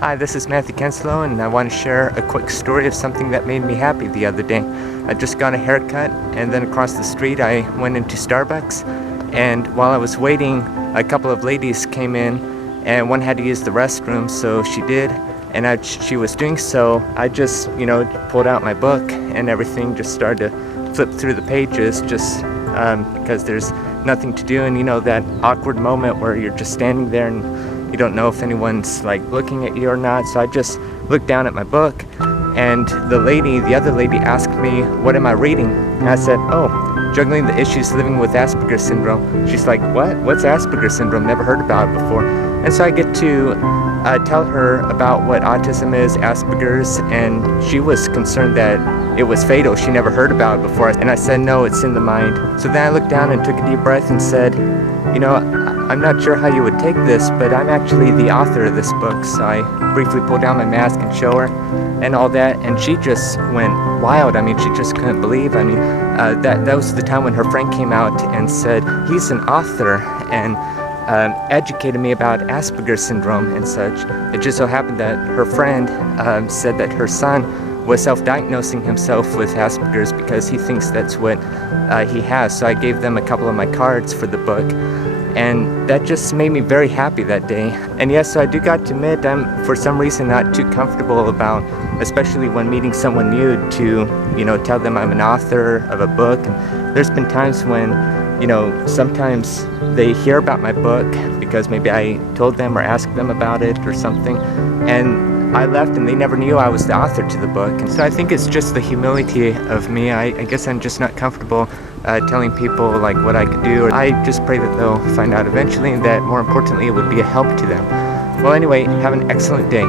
Hi, this is Matthew Kenslow, and I want to share a quick story of something that made me happy the other day. I just got a haircut, and then across the street I went into Starbucks, and while I was waiting, a couple of ladies came in, and one had to use the restroom, so she did, and she was doing so, I just, pulled out my book and everything, just started to flip through the pages, just because there's nothing to do, and that awkward moment where you're just standing there and you don't know if anyone's looking at you or not. So I just looked down at my book, and the other lady asked me, "What am I reading?" And I said, "Oh, Juggling the Issues Living with Asperger Syndrome." She's like, "What? What's Asperger Syndrome? Never heard about it before." And so I get to tell her about what autism is, Asperger's, and she was concerned that it was fatal. She never heard about it before. And I said, "No, it's in the mind." So then I looked down and took a deep breath and said, I'm not sure how you would take this, but I'm actually the author of this book. So I briefly pulled down my mask and show her and all that, and she just went wild. She just couldn't believe. That was the time when her friend came out and said, "He's an author," and educated me about Asperger syndrome and such. It just so happened that her friend said that her son was self-diagnosing himself with Asperger's because he thinks that's what he has. So I gave them a couple of my cards for the book, and that just made me very happy that day. And yes, so I do got to admit I'm for some reason not too comfortable about, especially when meeting someone new, to tell them I'm an author of a book. And there's been times when sometimes they hear about my book because maybe I told them or asked them about it or something, and I left and they never knew I was the author to the book. And so I think it's just the humility of me. I guess I'm just not comfortable telling people what I could do. I just pray that they'll find out eventually, and that more importantly it would be a help to them. Well, anyway, have an excellent day.